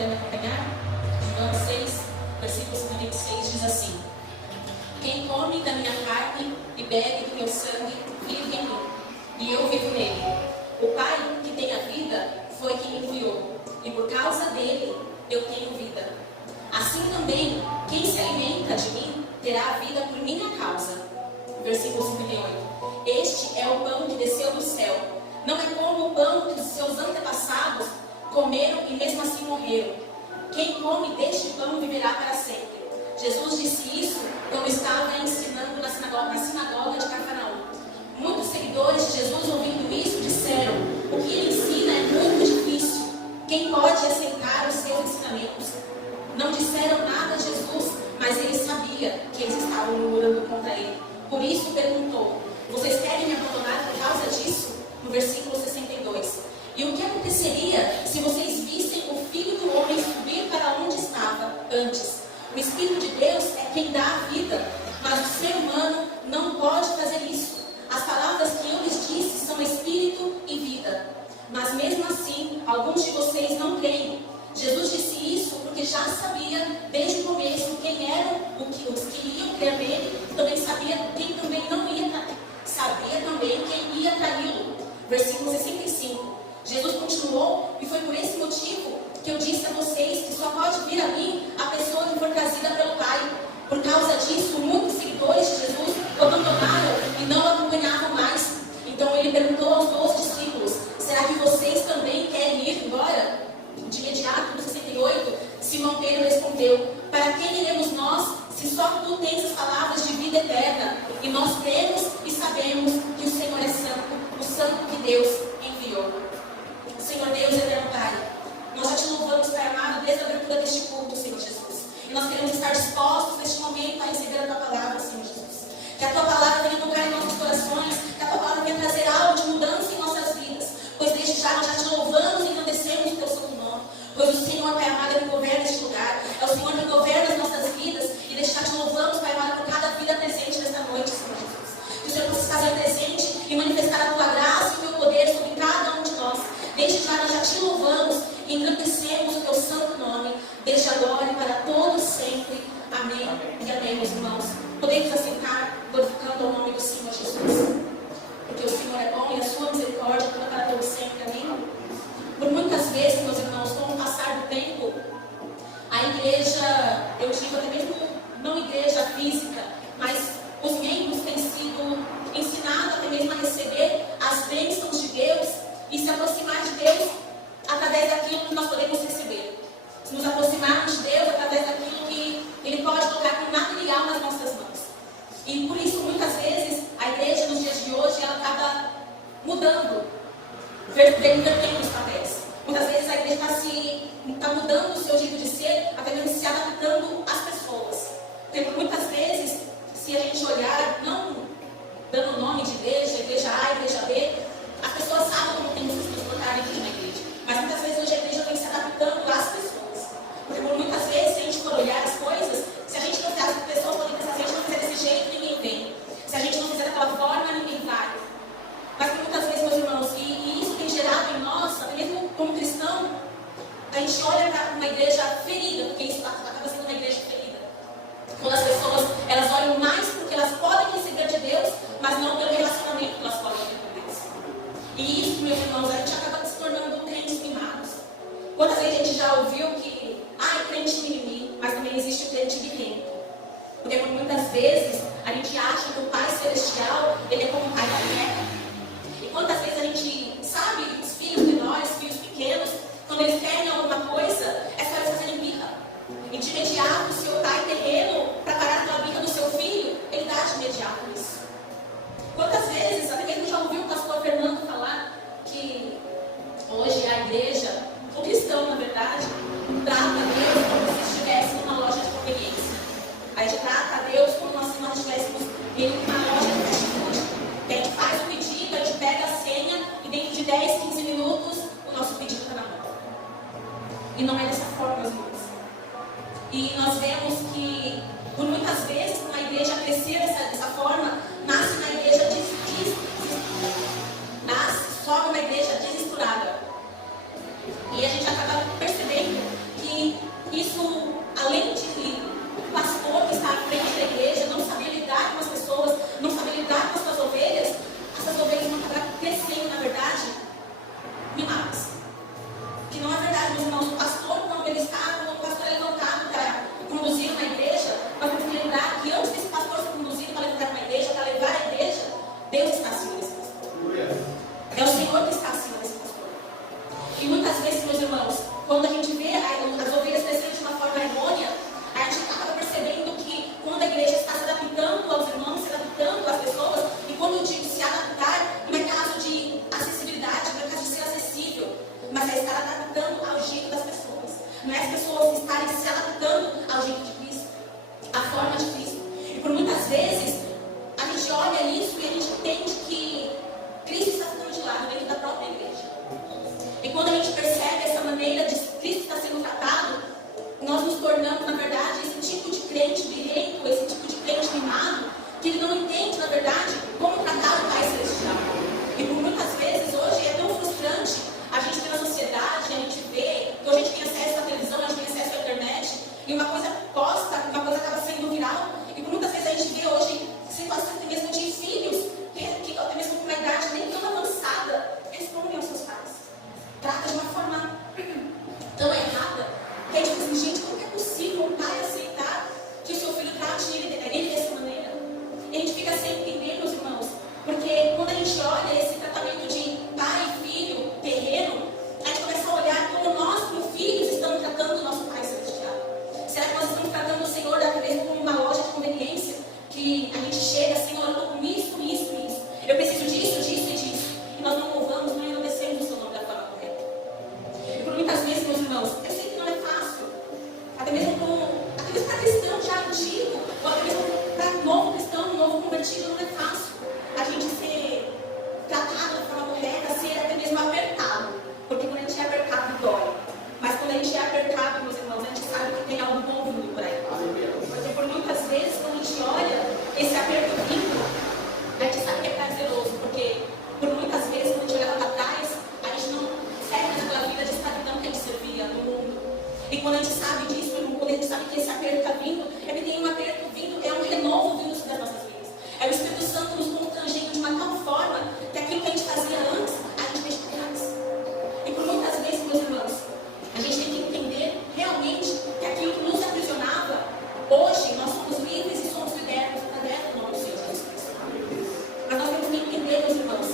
puder me acompanhar, João 6, versículo 56 diz assim: quem come da minha carne e bebe do meu sangue, vive em mim, e eu vivo nele. O Pai que tem a vida foi quem me enviou, e por causa dele eu tenho vida. Assim também, quem se alimenta de mim terá a vida por minha causa. Versículo 58. Este é o pão que desceu do céu. Não é como o pão que os seus antepassados comeram e mesmo assim morreram. Quem come deste pão viverá para sempre. Jesus disse isso quando estava ensinando na sinagoga de Cafarnaum. Muitos seguidores de Jesus, ouvindo isso, disseram: o que ele ensina é muito difícil. Quem pode aceitar os seus ensinamentos? Não disseram nada a Jesus, mas ele sabia que eles estavam murmurando contra ele. Por isso perguntou: vocês querem me abandonar por causa disso? No versículo 62. E o que aconteceria se vocês vissem o Filho do Homem subir para onde estava antes? O Espírito de Deus é quem dá a vida, mas o ser humano não pode fazer isso. As palavras que eu lhes disse são Espírito e vida. Mas mesmo assim, alguns de vocês não creem. Jesus disse isso porque já sabia desde o começo quem eram os que iam crer nele, também sabia quem também não ia, sabia também quem ia traí-lo. Versículo 65. Jesus continuou: e foi por esse motivo que eu disse a vocês que só pode vir a mim a pessoa que for trazida pelo Pai. Por causa disso, muitos seguidores de Jesus o abandonaram e não o acompanhavam mais. Então ele perguntou aos 12 discípulos: será que vocês também querem ir embora? De imediato, no 68, Simão Pedro respondeu: para quem iremos nós, se só tu tens as palavras de vida eterna? E nós cremos e sabemos que o Senhor é santo, o santo que Deus enviou. Senhor Deus, eterno Pai, nós já te louvamos, Pai amado, desde a abertura deste culto, Senhor Jesus. E nós queremos estar dispostos neste momento a receber a tua palavra, Senhor Jesus. Que a tua palavra venha tocar em nossos corações, que a tua palavra venha trazer algo de mudança em nossas vidas. Pois desde já nós já te louvamos e engrandecemos o teu santo nome. Pois o Senhor, Pai amado, é que governa este lugar. É o Senhor que governa as nossas vidas. E desde já te louvamos, Pai amado, por cada vida presente nesta noite, Senhor Jesus. Que o Senhor possa se fazer presente e manifestar a tua graça e o teu poder sobre cada um de nós. Desde já nós já te louvamos e engrandecemos o teu santo nome, desde agora e para todos sempre. Amém. E amém, meus irmãos. Podemos assentar, glorificando o nome do Senhor Jesus. Porque o Senhor é bom e a sua misericórdia dura para todos sempre. Amém. Por muitas vezes, meus irmãos, com o passar do tempo, a igreja, eu digo até mesmo não igreja física, mas os membros têm sido ensinados até mesmo a receber as bênçãos de Deus e se aproximar de Deus através daquilo que nós podemos receber. Se nos aproximarmos de Deus através daquilo que Ele pode colocar como material nas nossas mãos. E por isso, muitas vezes, a igreja nos dias de hoje, ela acaba mudando, vertendo os papéis. Muitas vezes a igreja está mudando o seu jeito de ser, até mesmo se adaptando às pessoas. Porque muitas vezes, se a gente olhar, não dando o nome de igreja A, igreja B, as pessoas sabem como tem que se comportar dentro de uma igreja. Mas muitas vezes hoje a igreja tem que se adaptando às pessoas. Porque por muitas vezes, se a gente for olhar as coisas, se a gente não fizer as pessoas, podem pensar, se a gente não fizer desse jeito, ninguém vem. Se a gente não fizer daquela forma, ninguém vai. Mas por muitas vezes, meus irmãos, e isso tem gerado em nós, até mesmo como cristão, a gente olha para uma igreja ferida, porque isso acaba sendo uma igreja ferida. Quando as pessoas, elas olham mais porque elas podem receber de Deus, mas não pelo relacionamento que elas podem ter com Deus. E isso, meus irmãos, a gente acaba se tornando crentes mimados. Quantas vezes a gente já ouviu que, crente mimimi, mas também existe o crente birrento. Porque por muitas vezes a gente acha que o Pai Celestial, ele é como o Pai da terra. E quantas vezes a gente sabe, os filhos menores, filhos pequenos, quando eles querem alguma coisa, é só eles fazerem birra. E de imediato, se o pai terreno, para parar aquela birra do seu filho, ele dá de imediato isso. Quantas vezes, até mesmo já ouviu o pastor Fernando falar que hoje a igreja, o cristão na verdade, trata Deus como se estivesse numa loja de conveniência. A gente trata a Deus como se nós estivéssemos em uma loja de fast food. A gente faz o pedido, a gente pega a senha e dentro de 10, 15 minutos o nosso pedido está na mão. E não é dessa forma, meus irmãos. E nós vemos que, por muitas vezes, para uma igreja crescer dessa forma, nasce uma igreja sobe uma igreja desestruturada. E a gente acaba percebendo que não é as pessoas estarem se adaptando ao jeito de Cristo, à forma de Cristo. E por muitas vezes, a gente olha isso e a gente entende que Cristo está ficando de lado dentro da própria igreja. E quando a gente percebe essa maneira de Cristo estar sendo tratado, nós nos tornamos, na verdade, esse tipo de crente birrento, esse tipo de crente mimado, que ele não entende, na verdade, como tratar o Pai Celestial. E por muitas vezes, hoje, é tão frustrante a gente ter na sociedade, a gente vê, que hoje a gente tem acesso à televisão, a gente tem acesso à internet, e uma coisa posta, uma coisa acaba sendo viral, e por muitas vezes a gente vê hoje situações até mesmo de filhos, que até mesmo com uma idade nem tão avançada, respondem aos seus pais. Trata de uma forma tão errada, que a gente diz assim, gente, como que é possível um pai aceitar que o seu filho trate ele dessa maneira? E a gente fica sem entender, meus irmãos, porque quando a gente olha esse tratamento de pai, filho, terreno, a gente começa a olhar como nós, como filhos, estamos tratando o nosso Pai Celestial. Será que nós estamos tratando o Senhor até mesmo como uma loja de conveniência? Que a gente chega, Senhor, eu estou com isso, isso, isso. Eu preciso disso, disso e disso. E nós não louvamos, não enaltecemos o seu nome da forma correta. E por muitas vezes, meus irmãos, eu sei que não é fácil. Até mesmo para cristão já antigo, ou até mesmo para novo cristão, novo convertido, não é fácil a gente ser tratado da forma correta, ser até mesmo apertado. Porque quando a gente é apertado, dói. Mas quando a gente é apertado, meus irmãos, a gente sabe que tem algo bom vindo por aí. Porque por muitas vezes, quando a gente olha esse aperto vindo, a gente sabe que é prazeroso. Porque por muitas vezes, quando a gente olha para trás, a gente não segue naquela vida de escravidão que a gente servia no mundo. E quando a gente sabe disso, quando a gente sabe que esse aperto está vindo, é que tem um aperto vindo, é um renovo vindo das nossas vidas. É o Espírito Santo nos constrangendo de uma tal forma que aquilo que a gente fazia antes, a gente deixa de trás. E por muitas vezes, meus irmãos, a gente tem que entender realmente que aquilo que nos aprisionava, hoje nós somos livres e somos libertos através do nome do Senhor Jesus Cristo. Mas nós temos que entender, meus irmãos,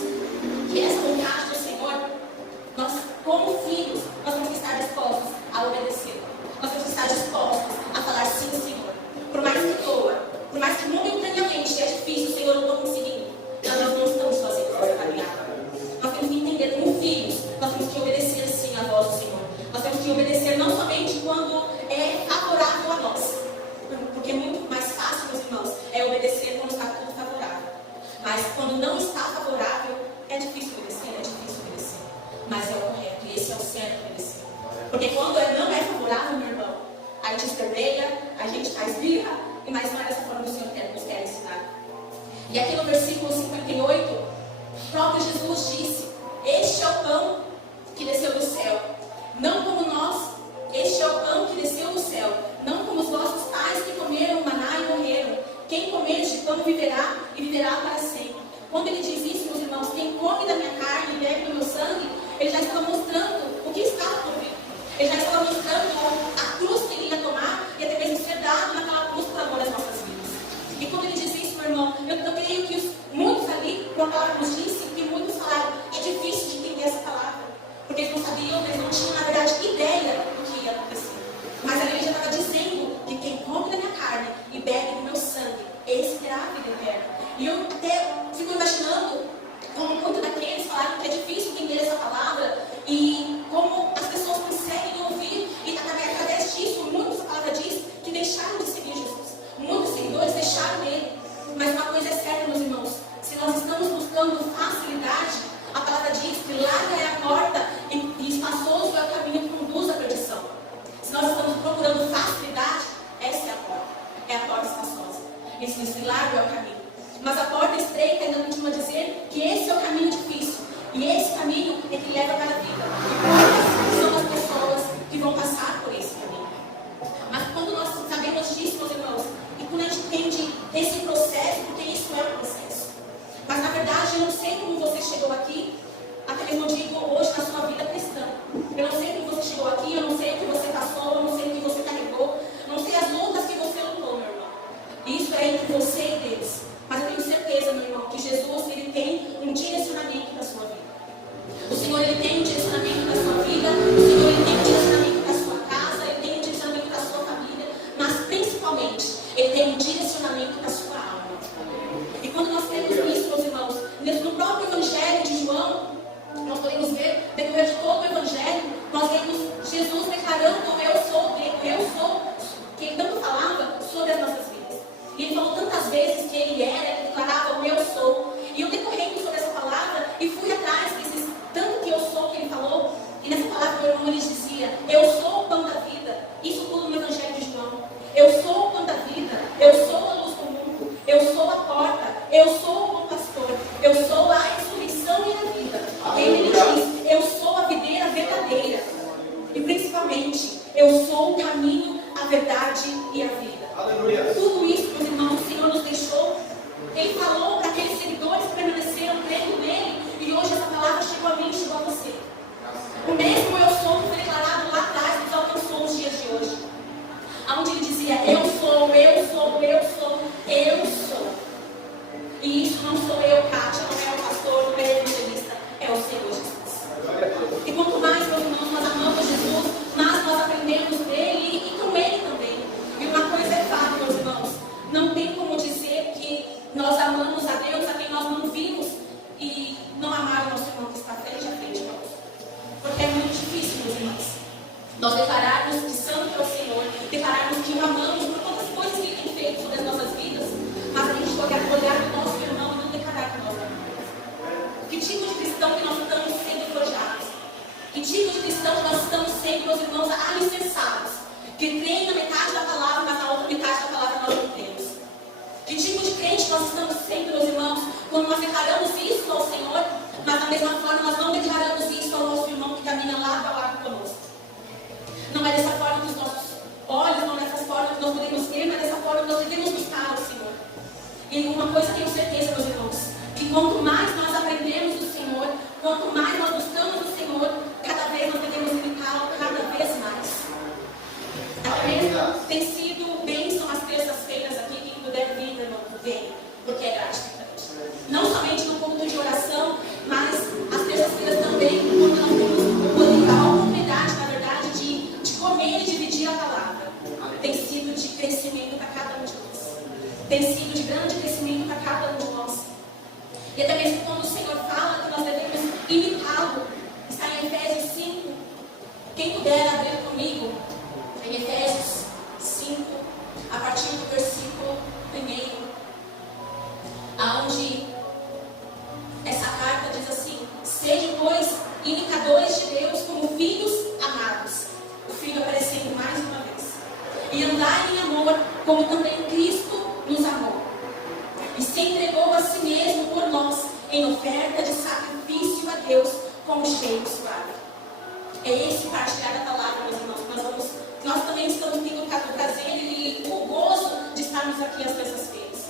que essa vontade do Senhor, nós, como filhos, nós temos que estar dispostos a obedecer. Nós temos que estar dispostos a falar sim, Senhor. Por mais que doa, por mais que momentaneamente é difícil, Senhor, eu não estou conseguindo. Mas nós não estamos sozinhos nessa caminhada. Nós temos que entender como filhos, nós temos que obedecer sim à voz do Senhor. Nós temos que obedecer não somente quando é favorável a nós. Porque é muito mais fácil, meus irmãos, é obedecer quando está tudo favorável. Mas quando não está favorável, é difícil obedecer, mas é o correto, e esse é o certo obedecer. Porque quando não é favorável, meu irmão, a gente esperneia, a gente faz birra, mas não é dessa forma que o Senhor nos quer ensinar. E aqui no versículo 58, o próprio Jesus disse: este é o pão que desceu do céu, não como nós, este é o pão que desceu do céu, não como os nossos pais que comeram maná e morreram. Quem comer este pão viverá e viverá para sempre. Quando ele diz isso, meus irmãos, quem come da minha carne e bebe do meu sangue, ele já estava mostrando o que estava por vir. Ele já estava mostrando a cruz que ele ia tomar e até mesmo ser dado naquela cruz por amor às nossas vidas. E quando ele diz isso, meu irmão, eu creio que muitos ali, quando a palavra nos disse, que muitos falaram, é difícil de entender essa palavra. Porque eles não sabiam, eles não tinham, na verdade, ideia do que ia acontecer. Mas ali ele já estava dizendo que quem come da minha carne e bebe do meu sangue, esse terá a vida eterna. E eu até fico imaginando como muitos daqueles falaram que é difícil entender essa palavra e como as pessoas conseguem ouvir e através disso, muitos, a palavra diz, que deixaram de seguir Jesus. Muitos seguidores deixaram ele. Mas uma coisa é certa, meus irmãos, se nós estamos buscando facilidade, a palavra diz que larga é a porta e espaçoso é o caminho que conduz à perdição. Se nós estamos procurando facilidade, essa é a porta. É a porta espaçosa. Esse largo é o caminho. Mas a porta estreita ainda continua a dizer que esse é o caminho difícil. E esse caminho é que leva para a vida. E poucas são as pessoas que vão passar por esse caminho. Mas quando nós sabemos disso, meus irmãos, e quando a gente entende esse processo, porque isso é um processo. Mas na verdade, eu não sei como você chegou aqui, até mesmo eu digo hoje na sua vida cristã. Eu não sei como você chegou aqui, eu não sei o que você passou, eu não sei o que você carregou, não sei as lutas que você lutou, meu irmão. Isso é entre você e Deus. Mas eu tenho certeza, meu irmão, que Jesus, ele tem um direcionamento para a sua vida. O Senhor, ele tem um direcionamento para a sua vida. O Senhor, ele tem um direcionamento para a sua casa. Ele tem um direcionamento para a sua família. Mas, principalmente, ele tem um direcionamento para a sua alma. E quando nós temos isso, meus irmãos, no próprio Evangelho de João, nós podemos ver, depois de todo exclusivamente: eu sou o caminho, a verdade e a vida. Aleluia. Tudo isso, meus irmãos, o Senhor nos deixou. Ele falou para aqueles seguidores que permaneceram crendo nele, e hoje essa palavra chegou a mim e chegou a você. O mesmo eu sou que foi declarado lá atrás nos alcançou nos dias de hoje. Onde ele dizia: eu sou, eu sou, eu sou, eu sou. E isso não sou eu, Kátia, não é o pastor, não é o evangelista, é o Senhor Jesus. E quanto mais, meus irmãos, nós amamos Jesus, mais nós aprendemos dele e com ele também. E uma coisa é fato, meus irmãos: não tem como dizer que nós amamos a Deus a quem nós não vimos e não amar o nosso irmão que está frente a frente conosco. Porque é muito difícil, meus irmãos, nós declararmos que santo é o Senhor, declararmos que o amamos por todas as coisas que ele tem feito sobre as nossas vidas, mas a gente olhar para o nosso irmão e não declarar que nós amamos. Que tipo de cristão que nós estamos sendo forjados? Que tipo de cristão que nós estamos sendo, meus irmãos, alicerçados? Que creem na metade da palavra, mas na outra metade da palavra nós não temos. Que tipo de crente nós estamos sendo, meus irmãos, quando nós declaramos isso ao Senhor, mas da mesma forma nós não declaramos isso ao nosso irmão que caminha lado a lado conosco? Não é dessa forma que os nossos olhos, não é dessa forma que nós podemos ter, mas dessa forma que nós devemos buscar ao Senhor. E uma coisa tenho certeza, meus irmãos, que quanto mais nós aprendemos do Senhor, quanto mais nós buscamos do Senhor, cada vez nós devemos imitá-lo cada vez mais. Tem sido bênção as terças-feiras aqui, quem puder vir, meu irmão, vem, porque é gratificante. Não somente no culto de oração, mas as terças-feiras também, quando nós temos a oportunidade, na verdade, de comer e dividir a palavra. Tem sido de crescimento para cada um de nós. Tem sido de grande crescimento para cada um de nós. E até mesmo quando o Senhor fala que nós devemos imitá-lo, está em Efésios 5. Quem puder abrir comigo, em Efésios 5, a partir do versículo 1, aonde essa carta diz assim: sejam, pois, imitadores de Deus como filhos amados. O filho aparecendo mais uma vez. E andar em amor, como também Cristo nos amou. E se entregou a si mesmo por nós, em oferta de sacrifício a Deus, como cheiro suave. É esse partilhar da palavra, meus irmãos. Nós também estamos tendo o prazer e o gozo de estarmos aqui às terças-feiras.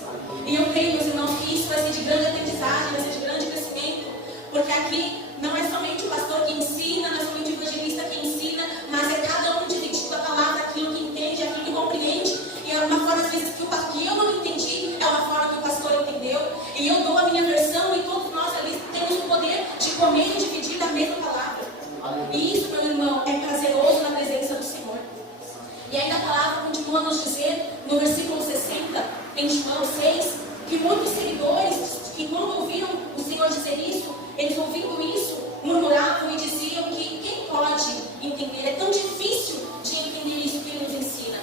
E eu creio, meus irmãos, que isso vai ser de grande aprendizagem, vai ser de grande crescimento. Porque aqui não é somente o pastor que ensina, não é somente o evangelista que ensina, mas é cada um dividindo a palavra, aquilo que entende, aquilo que compreende. E é uma forma, às vezes, que eu não entendi, é uma forma que o pastor entendeu. E eu dou a minha versão e todos nós ali temos o poder de comer e dividir da mesma palavra. E isso, meu irmão, é prazeroso na presença do Senhor. E ainda a palavra continua a nos dizer, no versículo 60, em João 6, que muitos seguidores, que quando ouviram o Senhor dizer isso, eles ouvindo isso, murmuravam e diziam que quem pode entender? É tão difícil de entender isso que ele nos ensina.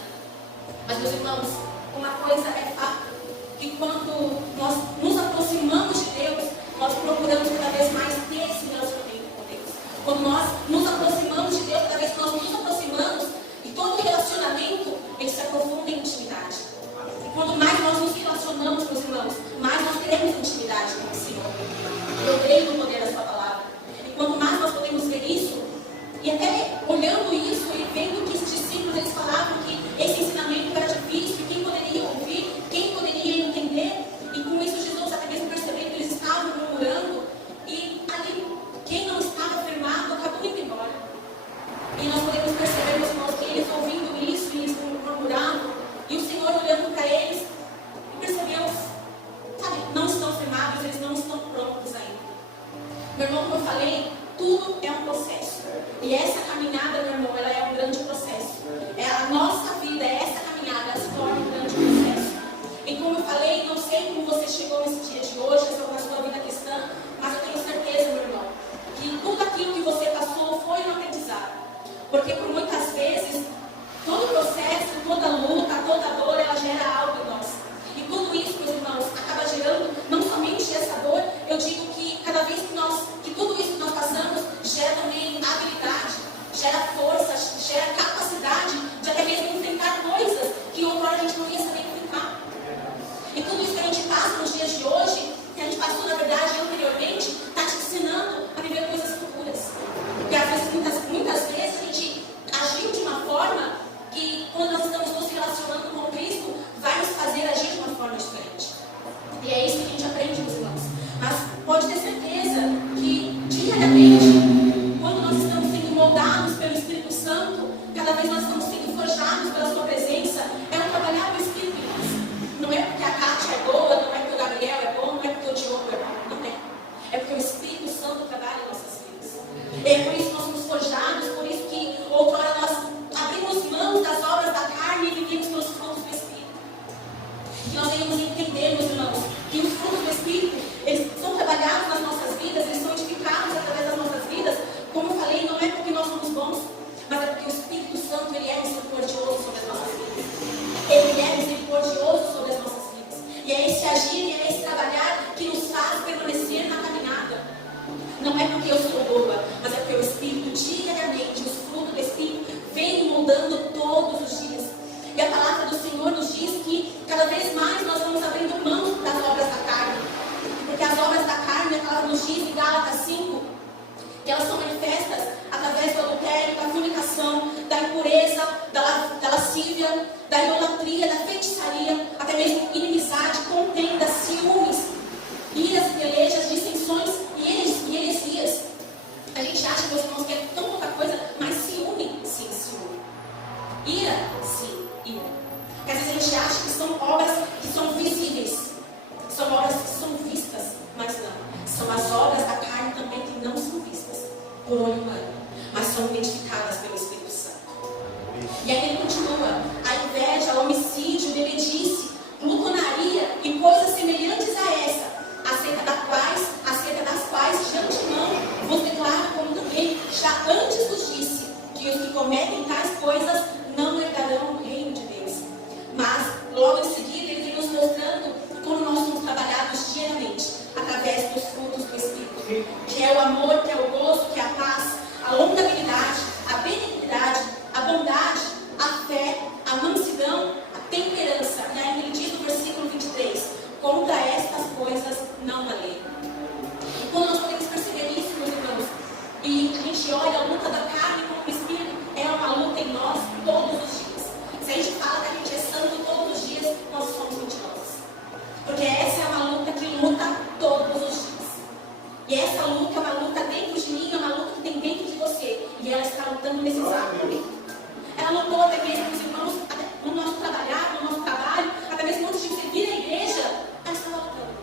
Mas, meus irmãos, uma coisa é fato, que quando nós nos aproximamos de Deus, nós procuramos cada vez mais ter esse relacionamento com Deus. Quando nós nos aproximamos de Deus, cada vez que nós nos aproximamos, e todo relacionamento, ele se aprofunda em intimidade. E quanto mais nós nos relacionamos, meus irmãos, mais nós teremos intimidade com o Senhor. Eu creio no poder da sua palavra. E quanto mais nós podemos ver isso, e até olhando isso e vendo que os discípulos, eles falavam que esse ensinamento era difícil, que vez nós estamos sendo forjados pela sua presença, é um trabalhar do Espírito em nós. Não é porque a Kátia é boa, não é porque o Gabriel é bom, não é porque o Diogo é bom, não é. É porque o Espírito Santo trabalha em nossas vidas. É por isso que nós somos forjados, por isso que outrora nós abrimos mão das obras da carne e vivemos pelos frutos do Espírito. Que nós devemos entender, meus irmãos, que os frutos do Espírito, eles são trabalhados nas nossas vidas, eles são edificados através das nossas vidas. Como eu falei, não é porque nós somos bons, mas é porque o Espírito Santo, ele é misericordioso sobre as nossas vidas. Ele é misericordioso sobre as nossas vidas. E é esse agir, e é esse trabalhar que nos faz permanecer na caminhada. Não é porque eu sou boa, mas é porque o Espírito, diariamente, os frutos do Espírito vem mudando todos os dias. E a palavra do Senhor nos diz que cada vez mais nós vamos abrindo mão das obras da carne. Porque as obras da carne, a palavra nos diz em Gálatas 5, que elas são manifestas através do adultério, da fornicação, da impureza, da lascívia, da idolatria, da feitiçaria, até mesmo inimizade, contenda, ciúmes, iras, pelejas, dissensões e heresias. A gente acha que os irmãos querem tão pouca coisa, mas ciúme, sim, ciúme. Ira, sim, ira. Porque às vezes a gente acha que são obras que são visíveis, são obras que são vistas, mas não. São as obras da carne também que não são vistas por olho humano, mas são identificadas pelo Espírito Santo. E aí ele continua: a inveja, o homicídio, bebedice, glutonaria e coisas semelhantes a essa, acerca das quais de antemão vos declaro, como também já antes vos disse, que os que cometem tais coisas não herdarão o reino de Deus. Mas logo em seguida ele vem nos mostrando como nós somos trabalhados diariamente através dos frutos do Espírito, que é o amor, que é o gozo, que é a paz, a longanimidade, a benignidade, a bondade, a fé, a mansidão, a temperança. E aí ele diz no versículo 23, contra estas coisas não há lei. E quando nós podemos perceber isso, meus irmãos, e a gente olha a luta da carne com o Espírito, é uma luta em nós todos os dias. Se a gente fala que a gente é santo todos os dias, nós somos mentirosos. Porque essa é uma luta que luta todos os dias. E essa luta é uma luta dentro de mim, é uma luta que tem dentro de você. E ela está lutando nesse exato momento. Ela lutou até mesmo com os irmãos, no nosso trabalhar, no nosso trabalho, até mesmo antes de você vir à igreja, ela estava lutando.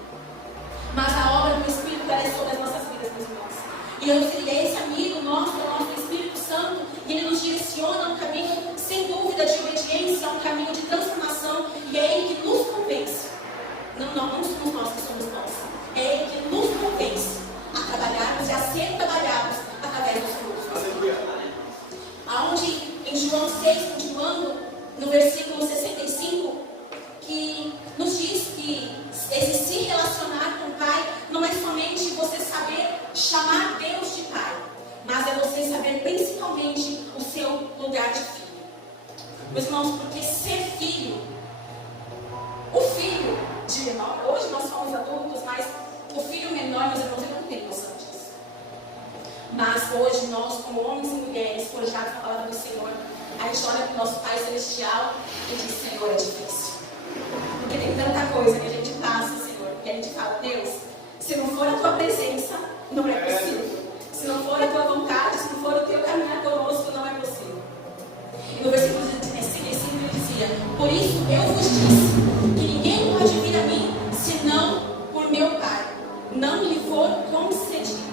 Mas a obra do Espírito é sobre as nossas vidas, meus irmãos. E é esse amigo nosso, é o nosso Espírito Santo, e ele nos direciona a um caminho, sem dúvida, de obediência, a um caminho de transformação, e é ele que nos convence. Não somos nós que somos nós. É ele que nos convence a trabalharmos e a ser trabalhados através dos frutos. Aonde em João 6, continuando, no versículo 65, que nos diz que esse se relacionar com o Pai não é somente você saber chamar Deus de Pai, mas é você saber principalmente o seu lugar de filho. Meus irmãos, porque ser filho, o filho de menor, hoje nós somos adultos, mas o filho menor, meus irmãos, ele não tem noção disso. Mas hoje nós, como homens e mulheres, forjados na palavra do Senhor, a gente olha para o nosso Pai Celestial e diz: Senhor, é difícil. Porque tem tanta coisa que a gente passa, Senhor, que a gente fala: Deus, se não for a tua presença, não é possível. Se não for a tua vontade, se não for o teu caminhar conosco, não é possível. E no versículo 65 ele dizia: por isso eu vos disse que ninguém pode vir a mim, senão por meu Pai, não lhe for concedido.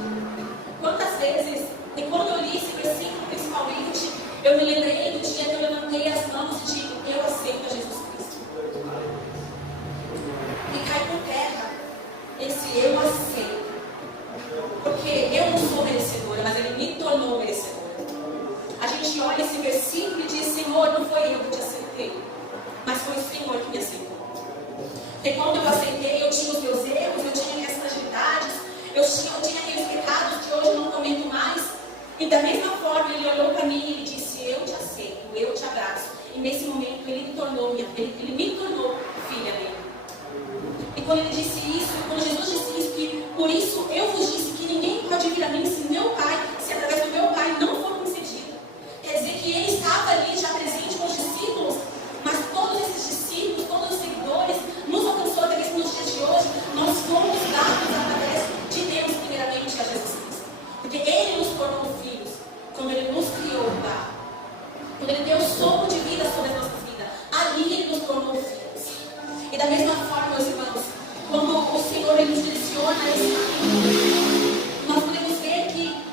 Quantas vezes, e quando eu li esse versículo principalmente, eu me lembrei do dia que eu levantei as mãos e digo: eu aceito a Jesus Cristo. E cai por terra esse eu aceito. Porque eu não sou merecedora, mas Ele me tornou merecedora. A gente olha esse versículo e diz: Senhor, não foi eu que te aceitei, mas foi o Senhor que me aceitou. Porque quando eu aceitei, eu tinha os meus erros, eu tinha minhas fragilidades, eu tinha aqueles pecados que hoje eu não cometo mais. E da mesma forma, Ele olhou para mim e Ele disse: eu te aceito, eu te abraço. E nesse momento, Ele me tornou filha dele. E quando Ele disse isso, quando Jesus disse isso, que por isso eu vos disse que ninguém pode vir a mim se através do meu Pai não for concedido. Quer dizer que Ele estava ali já presente com os discípulos, mas todos esses discípulos, todos os seguidores, nos alcançou até mesmo nos dias de hoje. Nós fomos dados através de Deus, primeiramente, a Jesus Cristo. Porque Ele nos tornou filhos quando Ele nos criou, tá? Quando Ele deu sopro de vida sobre as nossas vidas. Ali Ele nos tornou filhos. E da mesma forma, meus irmãos, quando o Senhor Ele nos direciona a esse caminho, nós podemos ver que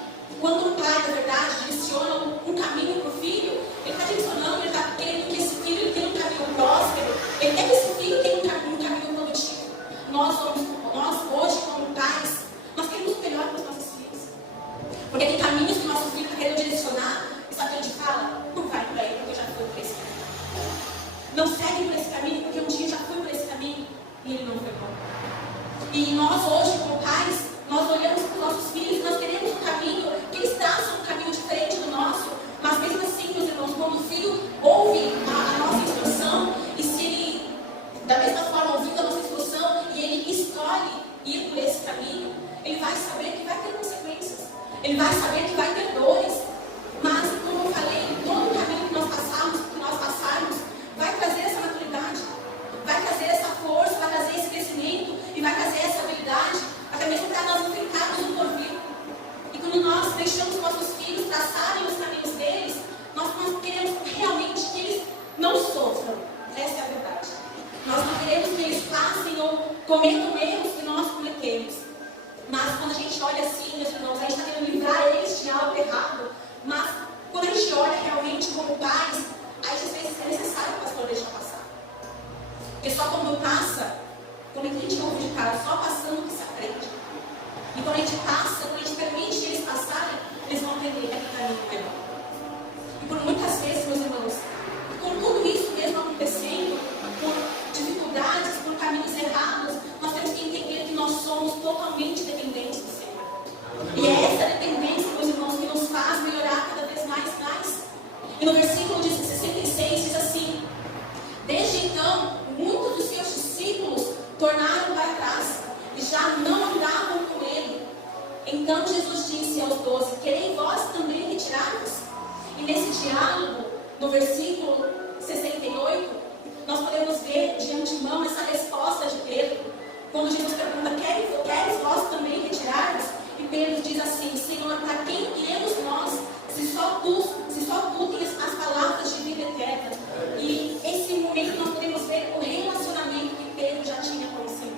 quando um pai, na verdade, direciona um caminho para o filho, ele está direcionando, ele está querendo que esse filho tenha um caminho próspero, ele quer que esse filho tenha um caminho produtivo. Nós hoje, como pais, nós queremos o melhor para os nossos filhos. Porque tem caminhos que o nosso filho está querendo direcionar, e sabe o que a gente fala? Não vai por aí, porque eu já fui por esse caminho. Não segue por esse caminho, porque um dia eu já fui por esse caminho, e ele não foi bom. E nós hoje, como pais, nós olhamos para os nossos filhos, nós queremos um caminho, que eles traçam um caminho diferente do nosso, mas mesmo assim, meus irmãos, quando o filho ouve a nossa instrução, e se ele, da mesma forma, ouvindo a nossa instrução, e ele escolhe ir por esse caminho, ele vai saber que vai ter consequências, ele vai saber que vai ter dores, mas, como eu falei, todo o caminho que nós passarmos, vai trazer essa maturidade, vai trazer essa força, vai trazer esse crescimento, e vai trazer essa habilidade, até mesmo para nós não ficarmos no porvir. E quando nós deixamos nossos filhos traçarem os caminhos deles, nós queremos realmente que eles não sofram. Essa é a verdade. Nós não queremos que eles passem ou cometam erros que nós cometemos. Mas quando a gente olha assim, meus irmãos, a gente está querendo livrar eles de algo errado. Mas quando a gente olha realmente como pais, aí às vezes é necessário o pastor deixar passar. Porque só quando passa, como é que a gente ouve de cara, só passando que se aprende. E quando a gente passa, quando a gente permite que eles passarem, eles vão aprender aquele caminho melhor. E por muitas vezes, meus irmãos, com tudo isso mesmo acontecendo, por dificuldades, por caminhos errados, nós temos que entender que nós somos totalmente dependentes do Senhor. E é essa dependência, meus irmãos, que nos faz melhorar cada vez mais. E no versículo 66 diz assim: desde então, muitos dos seus discípulos tornaram para trás e já não andavam com ele. Então Jesus disse aos 12: querem vós também retirar-vos? E nesse diálogo, no versículo 68, nós podemos ver de antemão essa resposta de Pedro. Quando Jesus pergunta: queres vós também retirar-vos? E Pedro diz assim: Senhor, para quem iremos nós, se só tu tens as palavras de vida eterna? E esse momento nós podemos ver o relacionamento que Pedro já tinha com o Senhor.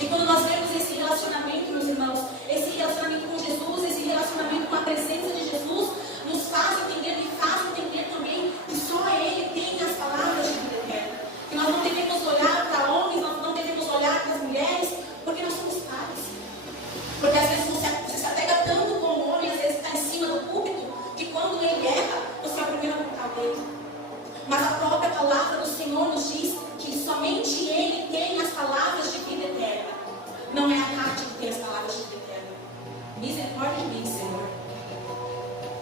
E quando nós vemos esse relacionamento, meus irmãos, esse relacionamento com Jesus, esse relacionamento com a presença de Jesus, nos faz entender e faz entender também que só Ele tem as palavras de vida eterna. Que nós não devemos olhar para homens, nós não devemos olhar para as mulheres, porque nós somos pais. Porque às vezes você se apega tanto com o homem, às vezes está em cima do púlpito, que quando ele erra, você é o primeiro a apontar ele. Mas a própria palavra do Senhor nos diz que somente Ele tem as palavras de vida eterna. Não é a carne que tem as palavras de vida eterna. Misericórdia de mim, Senhor.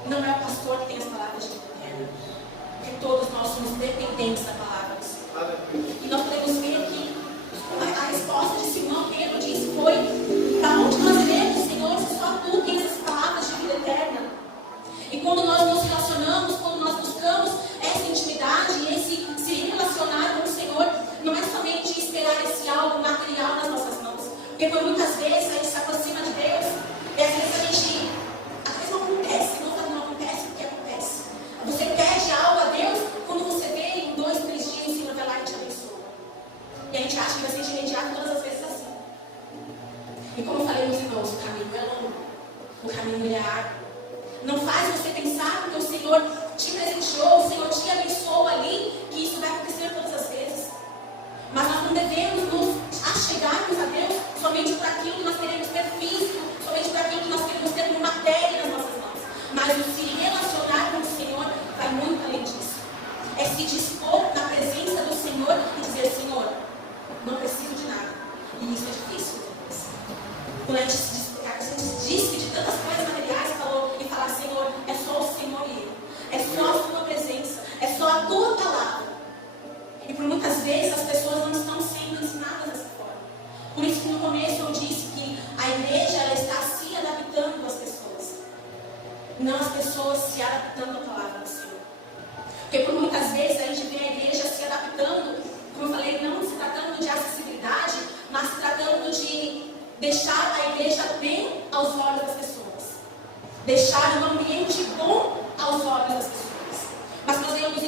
Não é o pastor que tem as palavras de vida eterna. Porque todos nós somos dependentes da palavra do Senhor. E nós podemos ver que a resposta de Simão Pedro disse foi: para onde nós iremos, Senhor, se só tu tens as palavras de vida eterna? E quando nós nos relacionamos, quando nós buscamos essa intimidade, esse se relacionar com o Senhor, não é somente esperar esse algo material nas nossas mãos. Porque por muitas vezes a gente se aproxima de Deus, e às vezes não acontece, não acontece porque acontece. Você pede algo a Deus, quando você vê em 2, 3 dias, o Senhor vai lá e te abençoa. E a gente acha que vai ser de imediato todas as vezes assim. E como eu falei, meus irmãos, o caminho é longo, o caminho é árduo. Não faz você pensar porque o Senhor te presenteou, o Senhor te abençoou ali, que isso vai acontecer todas as vezes. Mas nós não devemos nos achegarmos a Deus somente para aquilo que nós queremos ter físico, somente para aquilo que nós queremos ter como matéria nas nossas mãos. Mas o se relacionar com o Senhor vai muito além disso. É se dispor na presença do Senhor e dizer: Senhor, não preciso de nada. E isso é difícil. Quando a gente se despe de tantas coisas materiais e falar: Senhor, é só o Senhor e Ele. É só a Sua presença. É só a Tua palavra. E por muitas vezes as pessoas não estão sendo ensinadas dessa forma. Por isso que no começo eu disse que a igreja ela está se adaptando às pessoas. Não as pessoas se adaptando à palavra do Senhor. Porque por muitas vezes a gente vê a igreja se adaptando, como eu falei, não se tratando de acessibilidade, mas se tratando de deixar a igreja bem aos olhos das pessoas. Deixar um ambiente bom aos olhos das pessoas. Mas nós devemos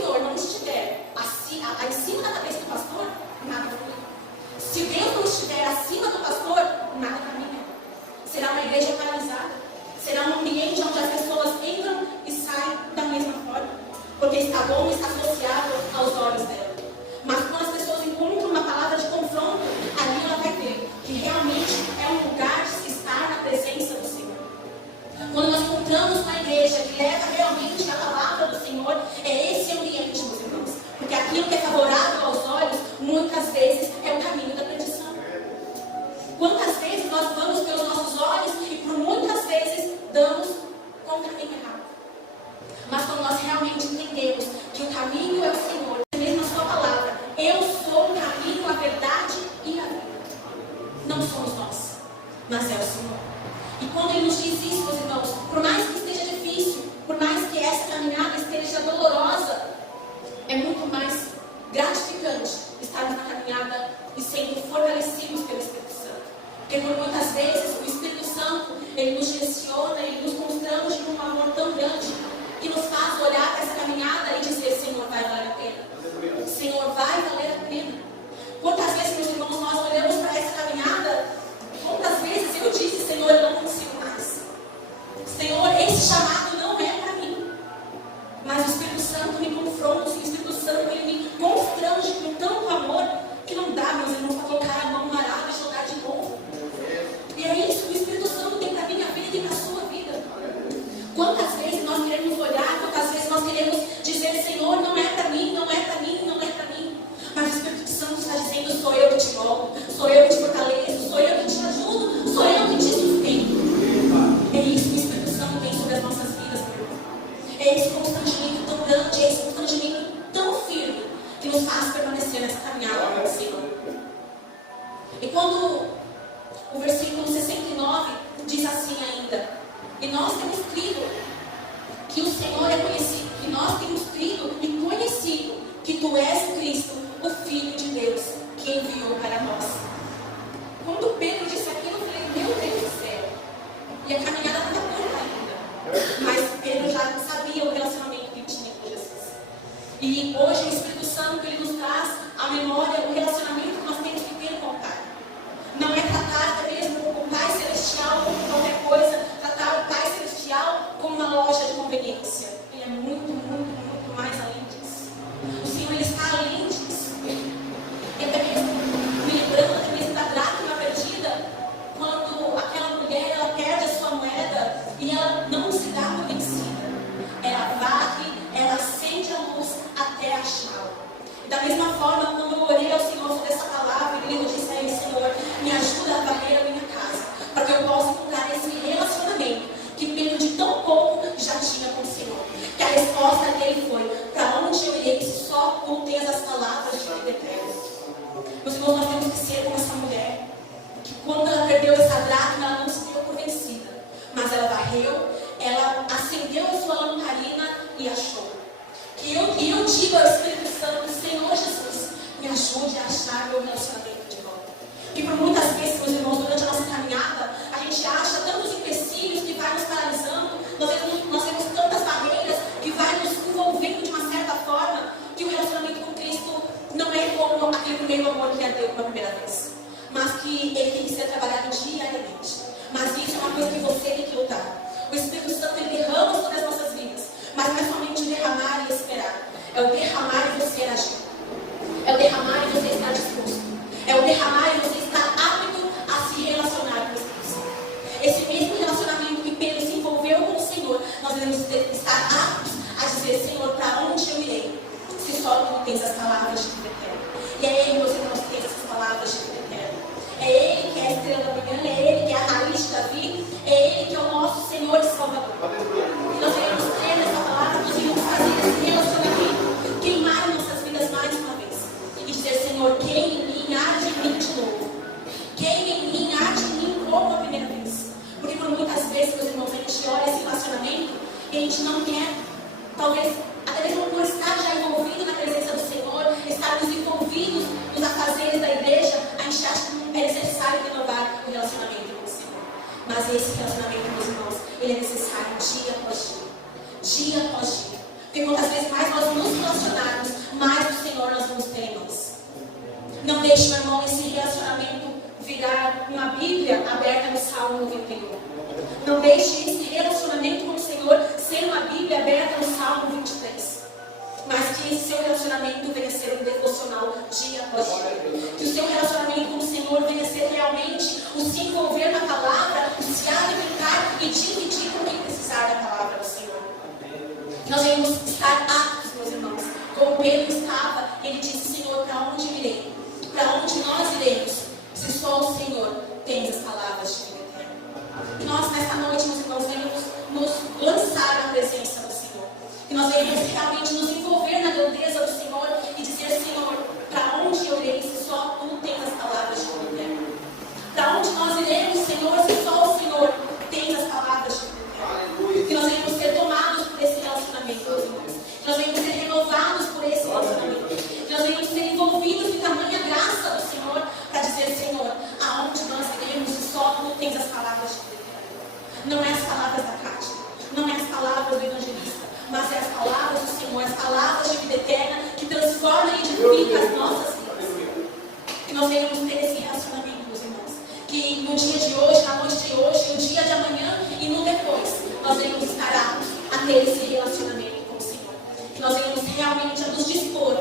Senhor não estiver acima da cabeça do pastor, nada flui. Se Deus não estiver acima do pastor, nada caminha. Será uma igreja paralisada. Será um ambiente onde as pessoas entram e saem da mesma forma. Porque está bom, está associado aos olhos dela. Mas quando as pessoas encontram uma palavra de confronto, ali ela vai ver que realmente é um lugar de se estar na presença do Senhor. Quando nós encontramos uma igreja que leva realmente a palavra do Senhor, é esse ambiente, meus irmãos. Porque aquilo que é favorável aos olhos, muitas vezes é o caminho da perdição. Quantas vezes nós vamos pelos nossos olhos e por muitas vezes damos com o caminho errado. Mas quando nós realmente entendemos que o caminho é o Senhor, mesmo a sua palavra, eu sou o caminho, a verdade e a vida. Não somos nós, mas é o Senhor. E quando Ele nos diz isso, meus irmãos, por mais que esteja difícil, por mais que essa caminhada esteja dolorosa, é muito mais gratificante estarmos na caminhada e sendo fortalecidos pelo Espírito Santo. Porque por muitas vezes o Espírito Santo, Ele nos direciona, Ele nos mostramos de um amor tão grande, que nos faz olhar para essa caminhada e dizer: Senhor, vai valer a pena. Senhor, vai valer a pena. Quantas vezes, meus irmãos, nós olhamos para essa caminhada, quantas vezes eu disse: Senhor, eu não consigo mais. Senhor, esse chamado não é para mim. Mas o Espírito Santo me confronta, o Espírito Santo Ele me constrange com tanto amor, que não dá, meus irmãos, para colocar a mão na água e jogar de novo. E é isso que o Espírito Santo tem para a minha vida e tem para a sua vida. Quantas vezes nós queremos olhar, quantas vezes nós queremos dizer: Senhor, não é para mim, não é para mim, não é para mim. Mas o Espírito Santo está dizendo: sou eu que te moldo, sou eu que te fortaleço, sou eu que te ajudo, sou eu que te sustento. É isso que o Espírito Santo tem sobre as nossas vidas, meu irmão. É esse constrangimento tão grande, é esse constrangimento tão firme, que nos faz permanecer nessa caminhada com o Senhor. E quando o versículo 69 diz assim ainda: e nós temos crido que o Senhor é conhecido, que nós temos crido e conhecido que Tu és o Cristo, o Filho de Deus, que enviou para nós. Quando Pedro disse aquilo, eu falei: meu Deus do céu. E a caminhada estava curta ainda. Mas Pedro já sabia o relacionamento que ele tinha com Jesus. E hoje o Espírito Santo, ele nos traz à memória o relacionamento que nós temos que ter com o Pai. Não é tratar até mesmo o Pai Celestial como qualquer coisa, tratar o Pai Celestial como uma loja de conveniência. Ele é muito, muito, muito mais além disso. O Senhor, Ele está além disso. E até mesmo, me lembrando até mesmo da dracma perdida, quando aquela mulher, ela perde a sua moeda e ela não se dá por vencida. Ela varre, ela acende a luz até achá-la. Da mesma forma, quando eu orei ao Senhor sobre essa palavra, eu disse a Ele: Senhor, me ajuda a varrer a minha casa, para que eu possa encontrar esse relacionamento que Pedro de tão pouco já tinha com o Senhor. Que a resposta dele foi: para onde eu irei se só Tu tens as palavras de vida eterna? Meus irmãos, nós temos que ser como essa mulher, que quando ela perdeu essa dracma, ela não se deu por vencida, mas ela varreu, ela acendeu a sua lamparina e achou. Que eu digo ao Espírito Santo: Senhor Jesus, me ajude a achar meu relacionamento de volta. E por muitas vezes, meus irmãos, durante a nossa caminhada, a gente acha tantos empecilhos que vai nos paralisando, nós temos tantas barreiras que vai nos envolvendo de uma certa forma, que o relacionamento com Cristo não é como aquele primeiro amor que deu uma primeira vez, mas que ele tem que ser trabalhado diariamente. Mas isso é uma coisa que você tem que lutar. O Espírito Santo, ele derrama sobre as nossas vidas, mas não é somente derramar e esperar. É o derramar e você agir. É o derramar e você estar disposto. É o derramar e você estar apto a se relacionar com o Espírito Santo. Esse mesmo relacionamento que Pedro se envolveu com o Senhor, nós devemos estar aptos a dizer: Senhor, para onde eu irei? Se só Tu tens as palavras de vida eterna. E é Ele, meus irmãos, que tem essas palavras de vida eterna. É Ele que é a estrela da manhã, é Ele que é a raiz de Davi, é Ele que é o nosso Senhor e Salvador. E nós devemos crer nessa palavra, nós devemos fazer esse relacionamento, queimar nossas vidas mais uma vez. E dizer: Senhor, queime em mim, arde em mim de novo. Queime em mim, arde em mim como a primeira vez. Porque por muitas vezes, meus irmãos, a gente olha esse relacionamento e a gente não quer, talvez, até mesmo por estar já envolvido na presença do Senhor, estarmos envolvidos nos afazeres da igreja, a gente acha que é necessário renovar o relacionamento com o Senhor. Mas esse relacionamento, meus irmãos, ele é necessário dia após dia. Dia após dia. Porque quantas vezes mais nós nos relacionamos deixe, meu irmão, esse relacionamento virar uma Bíblia aberta no Salmo 91. Não deixe esse relacionamento com o Senhor ser uma Bíblia aberta no Salmo 23. Mas que esse seu relacionamento venha a ser um devocional dia após dia. Que o seu relacionamento com o Senhor venha a ser realmente o se envolver na palavra, o se alimentar e dividir com quem precisar da palavra do Senhor. Que nós venhamos estar aptos, meus irmãos. Como Pedro estava, ele disse: Senhor, para onde irei? Para onde nós iremos? Se só o Senhor tem as palavras de vida eterna. Que nós, nesta noite, meus irmãos, venhamos nos lançar na presença do Senhor. Que nós venhamos realmente nos envolver na grandeza do Senhor e dizer: Senhor, para onde eu irei se só Tu tens as palavras de vida eterna? Para onde nós iremos, Senhor, se só o Senhor tem as palavras de vida eterna? Que nós venhamos ser tomados por esse relacionamento, meus irmãos. Que nós venhamos ser renovados por esse relacionamento. Que nós venhamos ser envolvidos em tamanha graça do Senhor para dizer: Senhor, aonde nós iremos se só Tu tens as palavras de vida eterna? Não é as palavras da Cátia, não é as palavras do evangelista, mas é as palavras do Senhor, as palavras de vida eterna que transformam e edificam as nossas vidas. Que nós venhamos ter esse relacionamento, meus irmãos. Que no dia de hoje, na noite de hoje, no dia de amanhã e no depois, nós venhamos estar aptos a ter esse relacionamento com o Senhor. Que nós venhamos realmente a nos dispor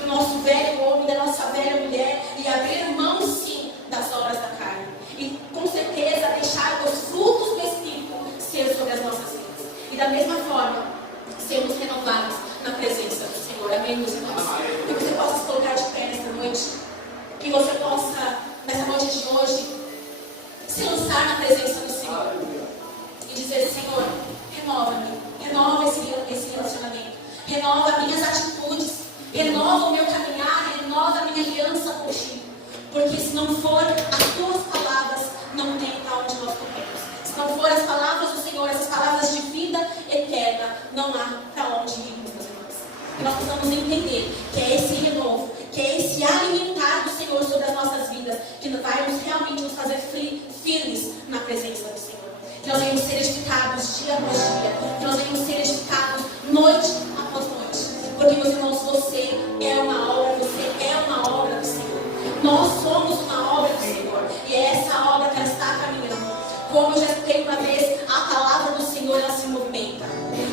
do nosso velho homem, da nossa velha mulher e abrir mão, sim, das obras da carne. E com certeza deixar os frutos do Espírito ser sobre as nossas vidas. E da mesma forma, sermos renovados na presença do Senhor. Amém, meus irmãos? Que você possa se colocar de pé nessa noite. Que você possa, nessa noite de hoje, se lançar na presença do Senhor. E dizer: Senhor, renova-me. Renova esse relacionamento. Renova minhas atitudes. Renova o meu caminhar. Renova a minha aliança contigo. Porque se não for as tuas palavras, não tem para onde nós corremos. Se não for as palavras do Senhor, essas palavras de vida eterna, não há para onde irmos, meus irmãos. Que nós possamos entender que é esse renovo, que é esse alimentar do Senhor sobre as nossas vidas, que vai realmente nos fazer firmes na presença do Senhor. Que nós venhamos ser edificados dia após dia, que nós venhamos ser edificados noite após noite. Porque, meus irmãos, você é uma obra do Senhor. Nós somos uma obra do Senhor. E é essa obra que ela está caminhando. Como eu já escutei uma vez, a palavra do Senhor, ela se movimenta.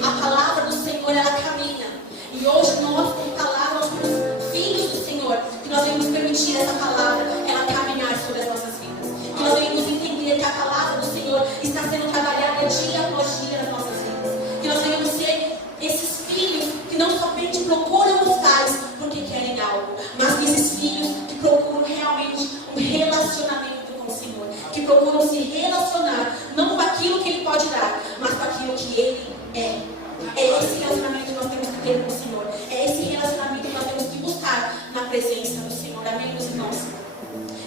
A palavra do Senhor, ela caminha. E hoje nós, como palavra, nós somos filhos do Senhor. Que nós devemos permitir essa palavra, ela caminhar sobre as nossas vidas. Que nós devemos entender que a palavra do Senhor está sendo trabalhada dia após dia nas nossas vidas. Que nós devemos ser esses filhos que não somente procuram os pais porque querem algo, mas esses filhos que procuram realmente um relacionamento com o Senhor, que procuram se relacionar, não com aquilo que Ele pode dar, mas com aquilo que Ele é. É esse relacionamento que nós temos que ter com o Senhor. É esse relacionamento que nós temos que buscar na presença do Senhor. Amém, meus irmãos?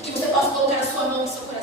Que você possa colocar a sua mão no seu coração.